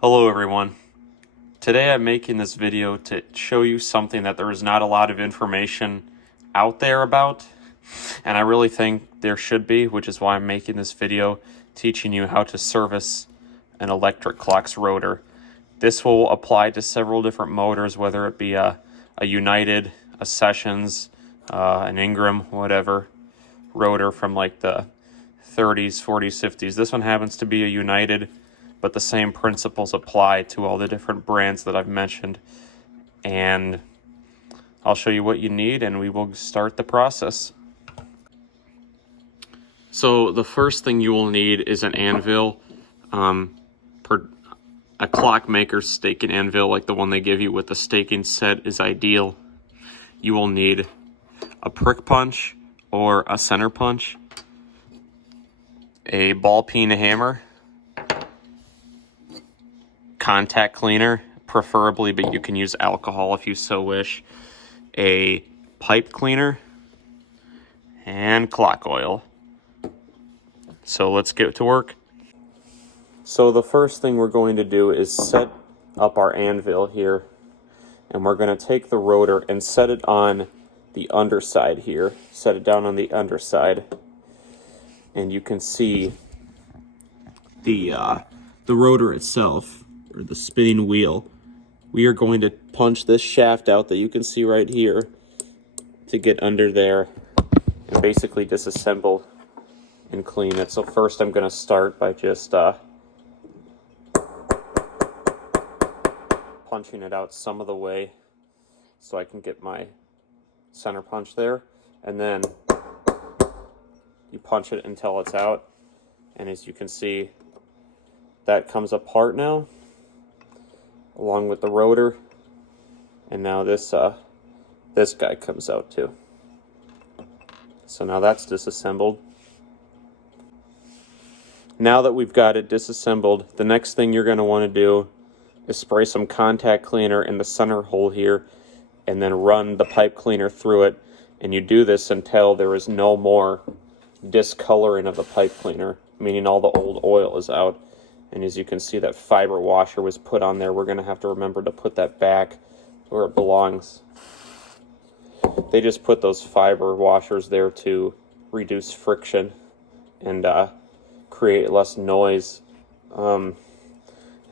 Hello everyone. Today I'm making this video to show you something that there is not a lot of information out there about, and I really think there should be, which is why I'm making this video teaching you how to service an electric clock's rotor. This will apply to several different motors, whether it be a United, a Sessions, an Ingram, whatever rotor from like the 30s, 40s, 50s. This one happens to be a United, but the same principles apply to all the different brands that I've mentioned. And I'll show you what you need and we will start the process. So the first thing you will need is an anvil. A clockmaker staking anvil like the one they give you with the staking set is ideal. You will need a prick punch or a center punch, a ball peen hammer, contact cleaner, preferably, but you can use alcohol if you so wish, a pipe cleaner, and clock oil. So let's get to work. So the first thing we're going to do is set up our anvil here, and we're going to take the rotor and set it on the underside here. Set it down on the underside, and you can see the rotor itself, or the spinning wheel. We are going to punch this shaft out that you can see right here to get under there and basically disassemble and clean it. So first I'm going to start by just punching it out some of the way so I can get my center punch there, and then you punch it until it's out, and as you can see, that comes apart now along with the rotor, and now this guy comes out too. So now that's disassembled. Now that we've got it disassembled, the next thing you're going to want to do is spray some contact cleaner in the center hole here and then run the pipe cleaner through it, and you do this until there is no more discoloring of the pipe cleaner, meaning all the old oil is out. And as you can see, that fiber washer was put on there. We're going to have to remember to put that back where it belongs. They just put those fiber washers there to reduce friction and create less noise. And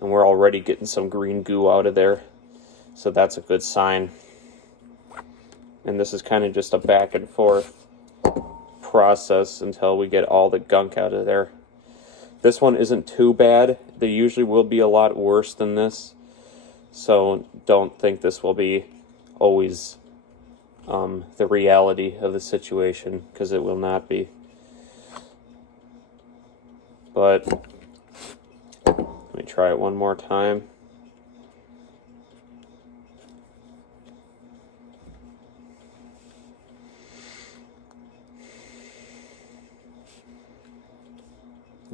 we're already getting some green goo out of there, so that's a good sign. And this is kind of just a back and forth process until we get all the gunk out of there. This one isn't too bad. They usually will be a lot worse than this, so don't think this will be always the reality of the situation, because it will not be. But let me try it one more time.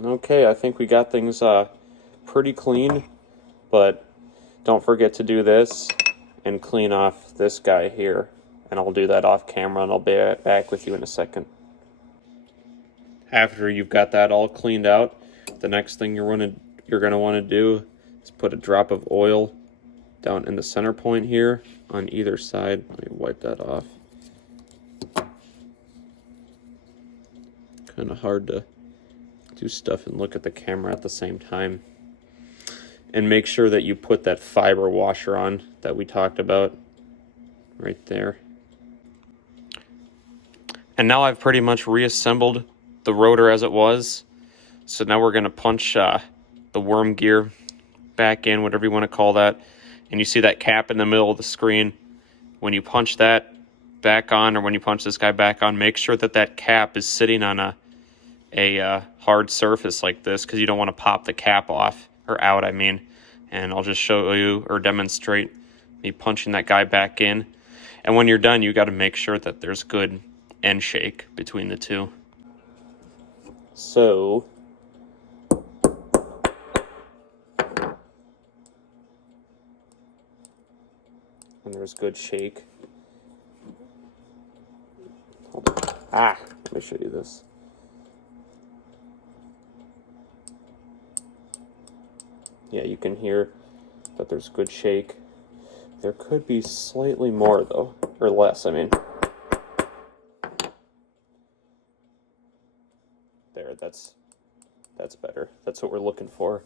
Okay, I think we got things pretty clean, but don't forget to do this and clean off this guy here, and I'll do that off camera, and I'll be back with you in a second. After you've got that all cleaned out, the next thing you're going to want to do is put a drop of oil down in the center point here on either side. Let me wipe that off. Kind of hard to do stuff and look at the camera at the same time. And make sure that you put that fiber washer on that we talked about right there. And now I've pretty much reassembled the rotor as it was. So now we're going to punch the worm gear back in, whatever you want to call that. And you see that cap in the middle of the screen. When you punch that back on, or when you punch this guy back on, make sure that that cap is sitting on a hard surface like this, because you don't want to pop the cap off, or out I mean. And I'll just show you or demonstrate me punching that guy back in. And when you're done, you got to make sure that there's good end shake between the two. So and there's good shake. Let me show you this. Yeah, you can hear that there's good shake. There could be slightly more though, or less, I mean. There, that's better. That's what we're looking for.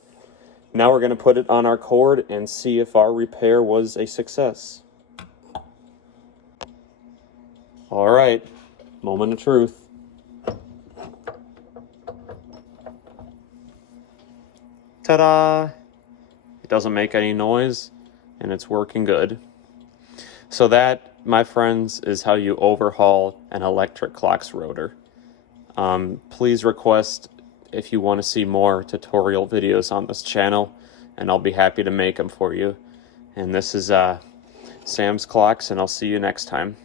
Now we're going to put it on our cord and see if our repair was a success. All right, moment of truth. Ta-da! It doesn't make any noise, and it's working good. So that, my friends, is how you overhaul an electric clock's rotor. Please request if you want to see more tutorial videos on this channel, and I'll be happy to make them for you. And this is Sam's Clocks, and I'll see you next time.